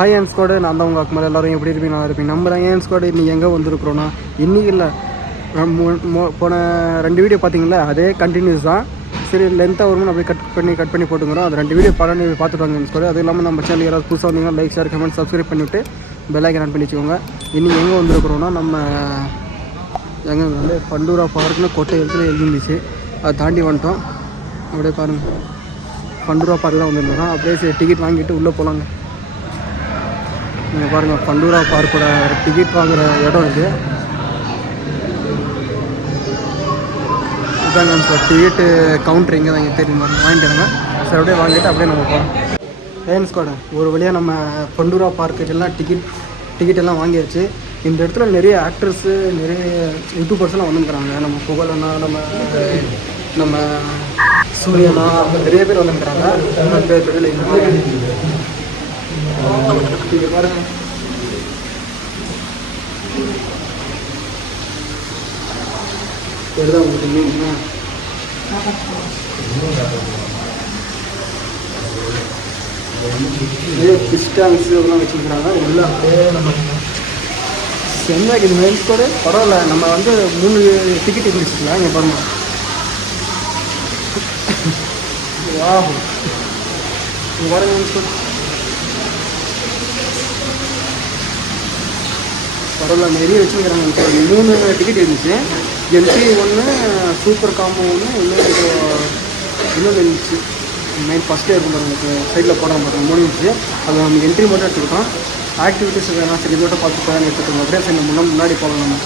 Hi ஏன் squad, நான் தான் உங்கள் அக்மல். எல்லோரும் எப்படி இருப்பீங்க? நல்லா இருப்பீங்க. நம்ம தான் ஏன் ஸ்குவாடு இன்றைக்கி எங்கே வந்திருக்கிறோன்னா, இன்றைக்கி இல்லை போன 2 வீடியோ பார்த்தீங்களா, அதே கண்டினியூஸ் தான். சரி லென்த்தாக வரும்னு அப்படியே கட் பண்ணி போட்டுக்கிறோம். அது 2 வீடியோ பார்த்துட்டு வாங்க ஸ்குவாடு. அது இல்லாமல் நம்ம சேனல் யாராவது புதுசாக வந்தீங்கன்னா லைக், ஷேர், கமெண்ட், சப்ஸ்கிரைப் பண்ணிவிட்டு பெல்லைக்கன் ஆன் பண்ணி வச்சுக்கோங்க. இன்றைக்கி எங்கே வந்திருக்கிறோன்னா, நம்ம எங்கே வந்து பண்டூரா பார்க்குன்னு கொட்டை இடத்துல எழுதிருந்துச்சு. அதை தாண்டி வந்துட்டோம். அப்படியே பாருங்கள், பண்டூரா பார்க் தான் வந்துருந்தோம். அப்படியே சரி டிக்கெட் வாங்கிட்டு உள்ளே போகலாங்க. நீங்கள் பாருங்கள், பண்டூரா பார்க்கோட டிக்கெட் வாங்குகிற இடம் இது. இதாங்க சார் டிக்கெட்டு கவுண்ட்ரு இங்கே தான். இங்கே தெரியும் பாருங்கள், வாங்கிட்டாங்க. சரி அப்படியே வாங்கிட்டு அப்படியே நம்ம போகிறோம். ஏன் ஸ்குவாடு ஒரு வழியாக நம்ம பண்டூரா பார்க்குக்கெல்லாம் டிக்கெட் எல்லாம் வாங்கியாச்சு. இந்த இடத்துல நிறைய ஆக்ட்ரஸ்ஸு, நிறைய யூடியூபர்ஸ்லாம் வந்துருக்குறாங்க. நம்ம புகழண்ணா, நம்ம சூரியனா, நிறைய பேர் வந்துருக்குறாங்க. பேர் இங்கே பாருங்க. இதுதான் உங்களுக்கு மீன் பிஸ்டாங்ஸ் இதெல்லாம் வச்சுருக்கிறாங்க. உள்ள அப்படியே நம்ம செம்மையாக இது மெயின்ஸ் கூட பரவாயில்ல. நம்ம வந்து 3 டிக்கெட் இருந்துச்சுங்களா, இங்கே பாருங்க. வா இங்கே பாருங்க மெயின்ஸ் கூட பரவாயில்ல, நிறைய வச்சுருக்கிறாங்க. 3 டிக்கெட் இருந்துச்சு. என்ட்ரி 1, சூப்பர் காம்போ 1, இன்னொன்று இருந்துச்சு. மெயின் ஃபஸ்ட்டே இருக்கும் பாருங்க, சைடில் போடுற பாருங்க 3 இருந்துச்சு. அது நம்ம என்ட்ரி மட்டும் எடுத்துக்கிட்டோம். ஆக்டிவிட்டிஸ் வேணாம் சரி மட்டும் பார்த்து போய் எடுத்துக்கிட்டோம். அப்படியே சரி முன்னாடி போகலாம் நம்ம.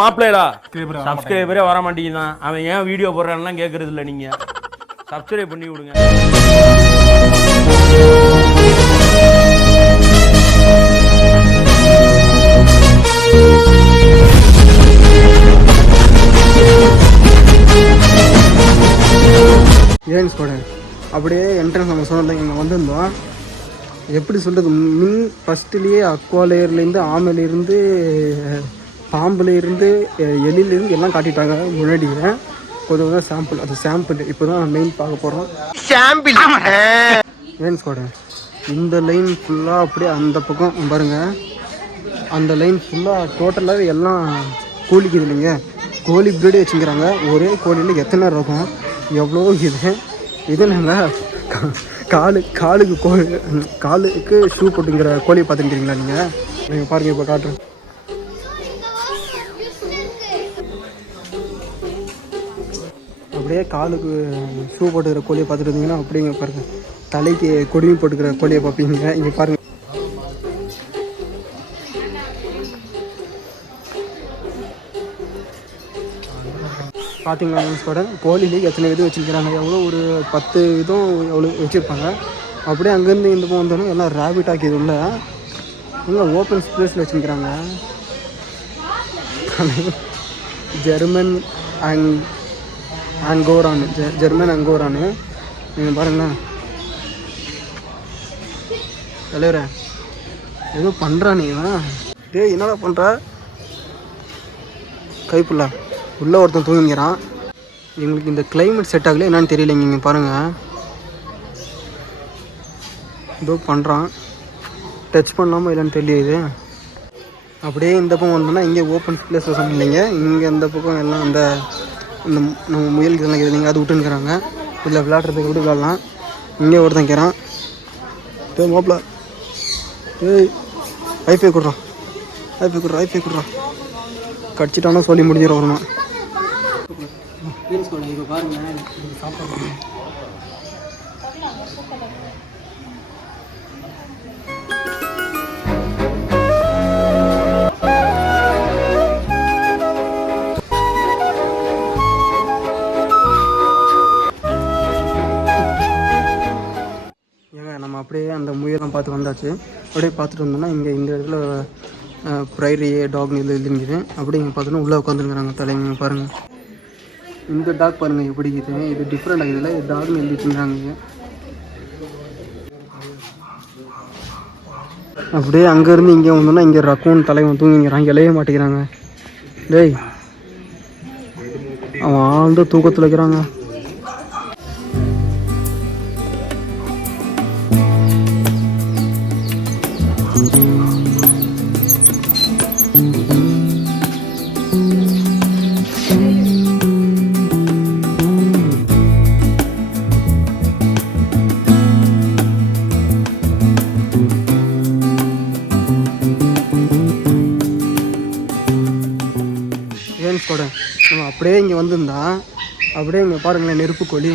மாப்பிள்ளைடா சப்ஸ்கிரைபரே வர மாட்டேங்குதான். அவன் ஏன் வீடியோ போடுறான்லாம் கேட்கறது இல்லை. நீங்க சப்ஸ்கிரைப் பண்ணி விடுங்க. ஏன் ஸ்குவாடு அப்படியே என்ட்ரன்ஸ் நம்ம சொன்னோம். இங்கே வந்திருந்தோம். எப்படி சொல்கிறது, மின் ஃபஸ்ட்டுலேயே அக்வாலேயர்லேருந்து, ஆமையிலேருந்து, பாம்புலேருந்து, எலிலேருந்து எல்லாம் காட்டிட்டாங்க முன்னாடியே. கொஞ்சம் சாம்பிள், அது சாம்பிள் இப்போ தான் மெயின் பார்க்க போகிறோம். சாம்பிள் ஏன் ஸ்குவாடு இந்த லைன் ஃபுல்லாக அப்படியே அந்த பக்கம் பாருங்கள். அந்த லைன் ஃபுல்லாக டோட்டலாகவே எல்லாம் கோழிக்குது இல்லைங்க. கோழி ப்ரீடே வச்சுக்கிறாங்க. ஒரே கோழியில் எத்தனை இருக்கும், எவ்வளோ இது நாங்கள் காலுக்கு ஷூ போட்டுங்கிற கோழியை பார்த்துருக்கிறீங்களா நீங்கள் பாருங்கள். இப்போ காட்டுறேன். அப்படியே காலுக்கு ஷூ போட்டுக்கிற கோழியை பார்த்துட்டு இருந்தீங்கன்னா அப்படிங்க பாருங்கள். தலைக்கு கொடியும் போட்டுக்கிற கோழியை பார்ப்பீங்க. இங்கே பாருங்கள். பார்த்தீங்களா கூட கோழிலேயே எத்தனை இது வச்சுருக்கிறாங்க. எவ்வளோ ஒரு 10 இதுவும் எவ்வளோ வச்சுருப்பாங்க. அப்படியே அங்கேருந்து இந்த பக்கம் வந்தோன்னா எல்லாம் ரேபிட் ஆக்கிது உள்ள. எல்லாம் ஓப்பன் ஸ்பேஸில் வச்சுருக்கிறாங்க. ஜெர்மன் அங்கோரானு நீங்கள் பாருங்களேன். தலைவரே ஏதோ பண்ணுறான் நீங்களா? டேய் என்னடா பண்ணுற? கைப்புள்ள உள்ளே ஒருத்தன் தூங்கிக்கிறான். எங்களுக்கு இந்த கிளைமேட் செட் ஆகல என்னன்னு தெரியலைங்க. இங்கே பாருங்கள், ஏதோ பண்ணுறான். டச் பண்ணாமல் இல்லைன்னு தெரியுது. அப்படியே இந்த பக்கம் வந்தோம்னா இங்கே ஓப்பன் பிளேஸ் இல்லைங்க. இங்கே இந்த பக்கம் எல்லாம் அந்த இந்த நம்ம முயலுக்கு இதெல்லாம் இது நீங்கள் அது விட்டுன்னுக்குறாங்க. இதில் விளையாடுறதுக்கு எப்படி விளையாடலாம். இங்கே ஒருத்தங்கிறான் மாப்பிள்ள. ஏய் ஐஃபை கொடுறான், ஐஃபை கொடுறான். கடிச்சிட்டானா சொல்லி முடிஞ்சிடும் வரணும். இப்போ பாருங்கள் சாப்பாடு அப்படியே அந்த முயலாம் பார்த்து வந்தாச்சு. அப்படியே பார்த்துட்டு வந்தோம்னா இங்கே இந்த இடத்துல ப்ரைரி டாக்னு இது இருந்துச்சு. அப்படியே இங்கே பார்த்தோன்னா உள்ளே உட்காந்துருக்குறாங்க தலைங்க. பாருங்கள் இந்த டாக் பாருங்கள் எப்படி இருக்குது. இது டிஃப்ரெண்ட் ஆகுதுல்ல, இது டாக்னு எழுதிட்டுருக்காங்க. அப்படியே அங்கேருந்து இங்கே வந்தோன்னா இங்கே ரக்கூன் தலைவன் தூங்கிக்கிறான். இலைய மாட்டேங்கிறாங்க. டேய் அவன் ஆழ்ந்த தூக்கத்தில் வைக்கிறாங்க. கூட நம்ம அப்படியே இங்கே வந்திருந்தா அப்படியே இங்கே பாருங்களேன் நெருப்பு கோழி.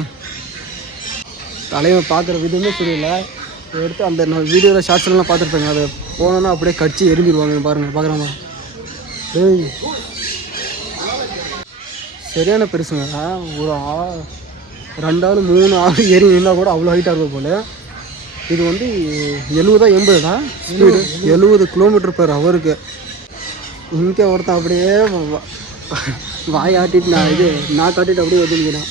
தலைவன் பார்க்குற விதமே புரியல. எடுத்து அந்த வீடியோவில் ஷார்ட்ஸ்லாம் பார்த்துருப்பாங்க. அதை போனோன்னா அப்படியே கடிச்சு எரிஞ்சிருவாங்க. பாருங்கள் பார்க்குறாங்க. ஏய் சரியான பெருசுங்க. ஒரு 2 ஆள் 3 ஆள் ஏறி நின்றால் கூட அவ்வளோ ஹைட்டாக இருக்கும் போல். இது வந்து 70-80 ஸ்பீடு, 70 km/h. இங்கே ஒருத்தன் அப்படியே வாய் ஆட்டிட்டு நான் காட்டிட்டு அப்படியே வந்துருக்கிறேன்.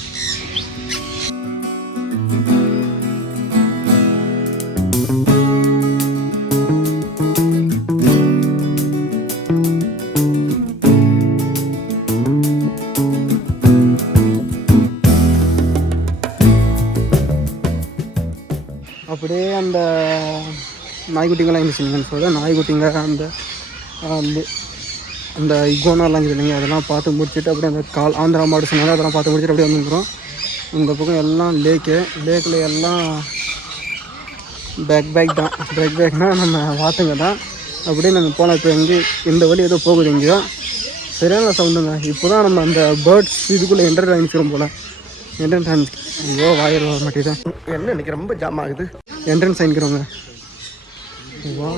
அப்படியே அந்த நாய்க்குட்டிங்கெல்லாம் இருந்துச்சுங்கன்னு சொல்ல நாய்க்குட்டிங்க அந்த இகோனாலாம் இருக்குது இல்லைங்க, அதெல்லாம் பார்த்து முடிச்சுட்டு அப்படியே அந்த ஆந்திரா மாடு சொன்னாங்க அதெல்லாம் பார்த்து முடிச்சுட்டு அப்படியே வந்துருக்குறோம். இந்த பக்கம் எல்லாம் லேக்கில் எல்லாம் பேக்னால் நம்ம வாத்துங்க தான். அப்படியே நாங்கள் போனோம். இப்போ எங்கே இந்த வழி ஏதோ போகுது எங்கேயோ சரியான சவுண்டுங்க. இப்போ தான் நம்ம அந்த பேர்ட்ஸ் இதுக்குள்ளே என்ட்ரன்ஸ் ஆகிக்கிறோம் போல். என்ட்ரன்ஸ் ஐயோ வாயர் வர மாட்டேங்குது. என்ன எனக்கு ரொம்ப ஜாம் ஆகுது. என்ட்ரன்ஸ் ஆகிக்கிறோங்க. வா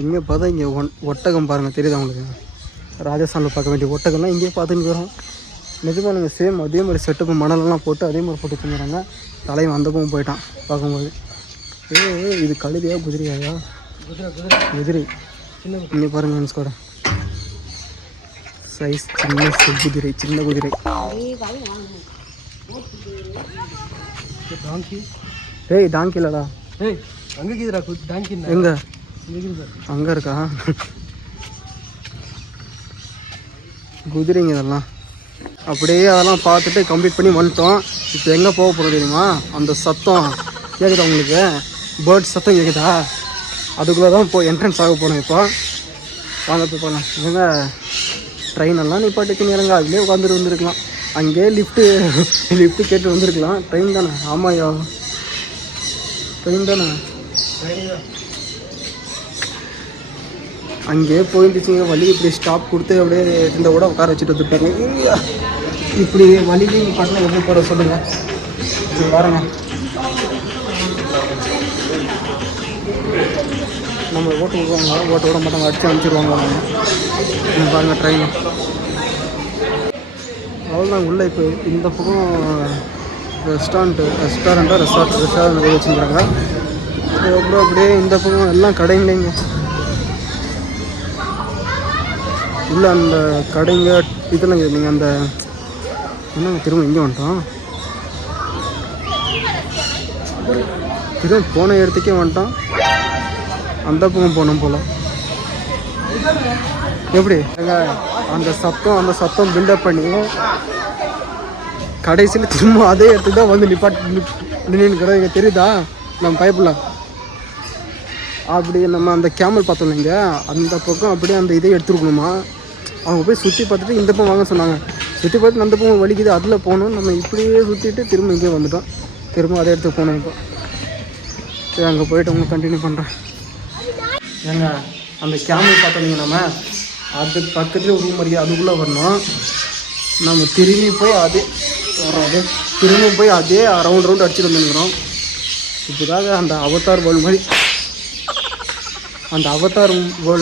இங்கே பார்த்தா இங்கே ஒட்டகம் பாருங்கள் தெரியுதா உங்களுக்கு. ராஜஸ்தானில் பார்க்க வேண்டிய ஒட்டகம்லாம் இங்கேயே பார்த்துன்னு வரோம். நிஜமாக நீங்கள் சேம் அதே மாதிரி செட்டப்பு மணலெல்லாம் போட்டு அதே மாதிரி போட்டு வச்சுருந்தாங்க. தலைவன் அந்த பக்கம் போயிட்டான் பார்க்கும்போது. இது கழுதையா குதிரையா? குதிரை. இங்கே பாருங்கள் மீன்ஸ் கூட சைஸ் சின்ன குதிரை. ஏய் டாங்கி இல்லடா. ஏய் அங்கே டாங்கி எங்க? அங்கே இருக்கா? குதிரைங்க இதெல்லாம். அப்படியே அதெல்லாம் பார்த்துட்டு கம்ப்ளீட் பண்ணி வந்துட்டோம். இப்போ எங்கே போக போகிறோம் தெரியுமா? அந்த சத்தம் கேட்குதா உங்களுக்கு? பேர்ட்ஸ் சத்தம் கேட்குதா? அதுக்குள்ளே தான் என்ட்ரன்ஸ் ஆக போகணும். இப்போ வாங்க போய் போகலாம். எங்க ட்ரெயினெல்லாம் நிப்பாட்டி இறங்க அதுலேயே உட்காந்துட்டு வந்துருக்கலாம். அங்கேயே லிஃப்ட்டு கேட்டு வந்துருக்கலாம். ட்ரெயின் தானே? ஆமாயா ட்ரெயின் தானே. அங்கேயே போயிருந்துச்சுங்க. வழி இப்படி ஸ்டாப் கொடுத்து அப்படியே இந்த கூட உட்கார வச்சுட்டு வந்துட்டாங்க. இப்படி வழிக்கு பட்டினம் எப்படி போகிற சொல்லுங்கள். இப்படி பாருங்க நம்ம ஓட்டு விடுவாங்க. ஓட்டு விட மாட்டாங்க, அடித்து அனுப்பிச்சிடுவாங்க. பாருங்கள் ட்ரெயின் அவ்வளோதான். உள்ளே இப்போ இந்த பக்கம் ரெஸ்டாரண்ட் வச்சுருக்காங்க. அதுக்கப்புறம் அப்படியே இந்த பக்கம் எல்லாம் கடைங்களைங்க. உள்ள அந்த கடைங்க இதெல்லாம் நீங்கள் அந்த என்னங்க திரும்ப இங்கே வந்துட்டோம். திரும்ப போன இடத்துக்கே வந்துட்டோம். அந்த பக்கம் போனோம் போல். எப்படி அந்த சத்தம் பில்டப் பண்ணி கடைசியில் திரும்ப அதே இடத்துக்கு தான் வந்து நின்றுக்கிறோம். இங்கே தெரியுதா நம்ம பைப்பில் அப்படி நம்ம அந்த கேமல் பார்த்தோம் இங்கே அந்த பக்கம் அப்படியே அந்த இதை எடுத்துருக்கணுமா. அவங்க போய் சுற்றி பார்த்துட்டு இந்த பக்கம் வாங்க சொன்னாங்க. சுற்றி பார்த்து அந்த பக்கம் வலிக்குது அதில் போகணும். நம்ம இப்படியே சுற்றிட்டு திரும்ப இங்கே வந்துட்டோம். திரும்ப அதை எடுத்து போகணும். இப்போ சரி அங்கே போய்ட்டு அவங்க கண்டினியூ பண்ணுறேன். ஏங்க அந்த கேமல் பார்த்தோம் நம்ம அது பக்கத்துலேயே ரூம் மாதிரி அதுக்குள்ளே வரணும். நம்ம திரும்பி போய் அதே திரும்ப போய் அதே ரவுண்ட் அடிச்சுட்டு வந்துருக்கிறோம். இப்போதாக அந்த அவதார் வேர்ல்டு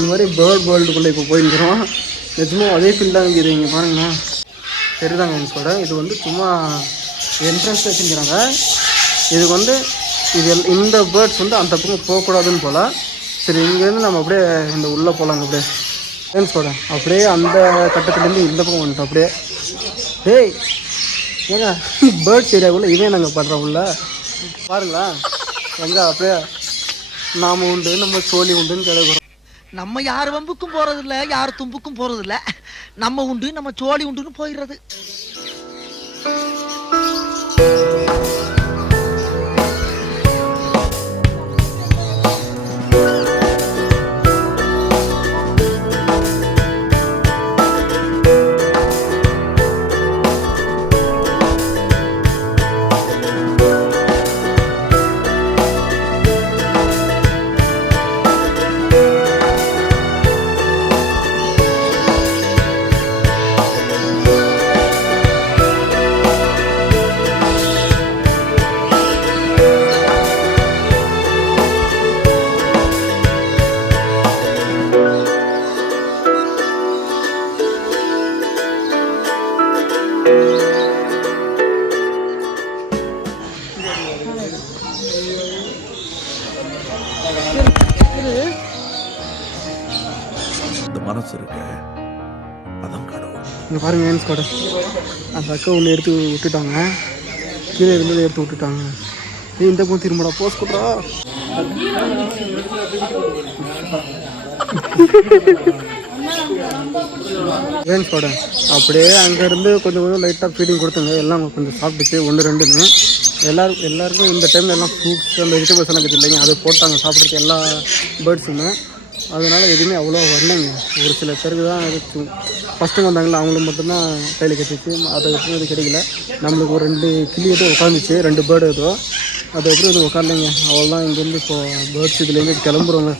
மாதிரி பேர்ட் வேர்ல்டுக்குள்ளே இப்போ போயிருக்கிறோம். நிஜமாக அதே ஃபீல் தான் இருக்குது. இங்கே பாருங்கண்ணா தெரியுதாங்க என்ஸோட. இது வந்து சும்மா என்ட்ரன்ஸ் வச்சுக்கிறாங்க. இதுக்கு வந்து இந்த பேர்ட்ஸ் வந்து அந்த பக்கம் போகக்கூடாதுன்னு போல். சரி இங்கேருந்து நம்ம அப்படியே இந்த உள்ளே போகலாங்க. அப்படியே என்ஸோட அப்படியே அந்த கட்டத்துலேருந்து இந்த பக்கம் வந்துட்டோம். அப்படியே டேய் ஏங்க பேர்ட்ஸ் ஏரியாவுக்குள்ளே இவன் நாங்கள் படுறோம் உள்ள பாருங்களா. எங்கே அப்படியே நாம உண்டு நம்ம சோழி உண்டுன்னு கிளம்புறோம். நம்ம யார் வம்புக்கும் போறதில்ல, யார் தும்புக்கும் போறதில்ல. நம்ம உண்டு நம்ம சோழி உண்டுன்னு போயிடுறது. மனசு இருக்கு அதான் கடவுள். இங்கே பாருங்க ஏன்ஸ் கடை அந்த அக்கா ஒன்று எடுத்து விட்டுட்டாங்க. கீழே இருந்ததை எடுத்து விட்டுட்டாங்க. இந்த பக்கம் திரும்படா போஸ் கொடுறா. ஏன்ஸ் கடை அப்படியே அங்கேருந்து கொஞ்சம் லைட்டாக ஃபீடிங் கொடுத்துங்க. எல்லாம் கொஞ்சம் சாப்பிட்டுச்சு 1-2ன்னு. எல்லாருக்கும் இந்த டைமில் எல்லாம் ஃப்ரூட்ஸ் அந்த வெஜிடபிள்ஸ் எல்லாம் இருக்குது இல்லைங்க, அது போட்டாங்க சாப்பிட்றதுக்கு எல்லா பேர்ட்ஸுமே. அதனால் எதுவுமே அவ்வளோ வரலைங்க. ஒரு சில பேருக்கு தான் இருக்கும். ஃபஸ்ட்டு வந்தாங்களா அவங்களுக்கு மட்டும்தான் கையில் கட்டிச்சு. அதுக்கப்புறம் இது கிடைக்கல. நம்மளுக்கு ஒரு 2 கிளி ஏதோ உட்காந்துச்சு, 2 பேர்டு ஏதோ. அதுக்கப்புறம் இது உட்காரலைங்க. அவ்வளோதான். இங்கேருந்து இப்போது பேர்ட்ஸ் இதுலேருந்து கிளம்புறோங்க.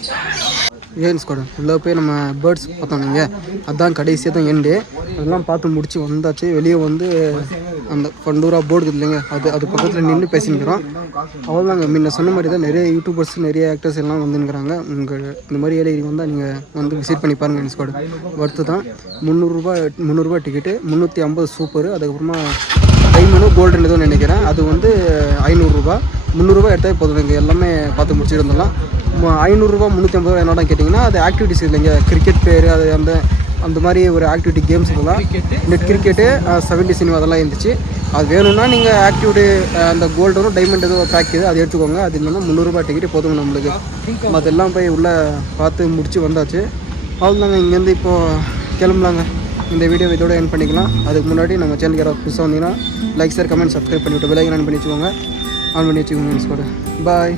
ஏன்ஸ் கூட உள்ளே போய் நம்ம பேர்ட்ஸ் பார்த்தோம். நீங்கள் அதுதான் கடைசியாக தான் எண்டு. அதெல்லாம் பார்த்து முடிச்சு வந்தாச்சு. வெளியே வந்து அந்த ஃபண்டூரா போர்டு இல்லைங்க, அது பக்கத்தில் நின்று பேசினுக்கிறோம். அவ்வளோதாங்க. முன்ன சொன்ன மாதிரி தான் நிறைய யூடியூபர்ஸ் நிறைய ஆக்டர்ஸ் எல்லாம் வந்துருக்கிறாங்க. உங்கள் இந்த மாதிரி ஏரியா வந்தால் நீங்கள் வந்து விசிட் பண்ணி பாருங்கள். ஏன்ஸ் கூட ஒர்த்து தான். 300 டிக்கெட்டு, 350 சூப்பரு. அதுக்கப்புறமா டைமண்டும் கோல்டன் எதுவும் நினைக்கிறேன். அது வந்து 500 300 எடுத்தால் போதும். இங்கே எல்லாமே பார்த்து முடிச்சுட்டு இருந்தலாம். 500 350 என்னடா கேட்டிங்கன்னா அது ஆக்டிவிட்டிஸ் இல்லைங்க. கிரிக்கெட் பேர் அது அந்த மாதிரி ஒரு ஆக்டிவிட்டி கேம்ஸ் இதெல்லாம் நெட் கிரிக்கெட்டு 70 சினிமா அதெல்லாம் இருந்துச்சு. அது வேணும்னா நீங்கள் ஆக்டிவிட்டி அந்த கோல்டனும் டைமண்ட் எதுவும் பேக் இது அது எடுத்துக்கோங்க. அது இல்லைன்னா 300 டிக்கெட்டு போதுங்க நம்மளுக்கு. அதெல்லாம் போய் உள்ளே பார்த்து முடிச்சு வந்தாச்சு. அவ்வளோதாங்க. இங்கேருந்து இப்போது கிளம்பலாங்க. இந்த வீடியோ இதோட எண்ட் பண்ணிக்கலாம். அதுக்கு முன்னாடி நம்ம சேனலுக்கு யாராவது புதுசாக வந்தீங்கன்னா லைக் ஷேர் கமெண்ட் சப்ஸ்கிரைப் பண்ணிவிட்டு பெல் ஐக்கான் ஆன் பண்ணி வச்சுக்கோங்க. பாய்.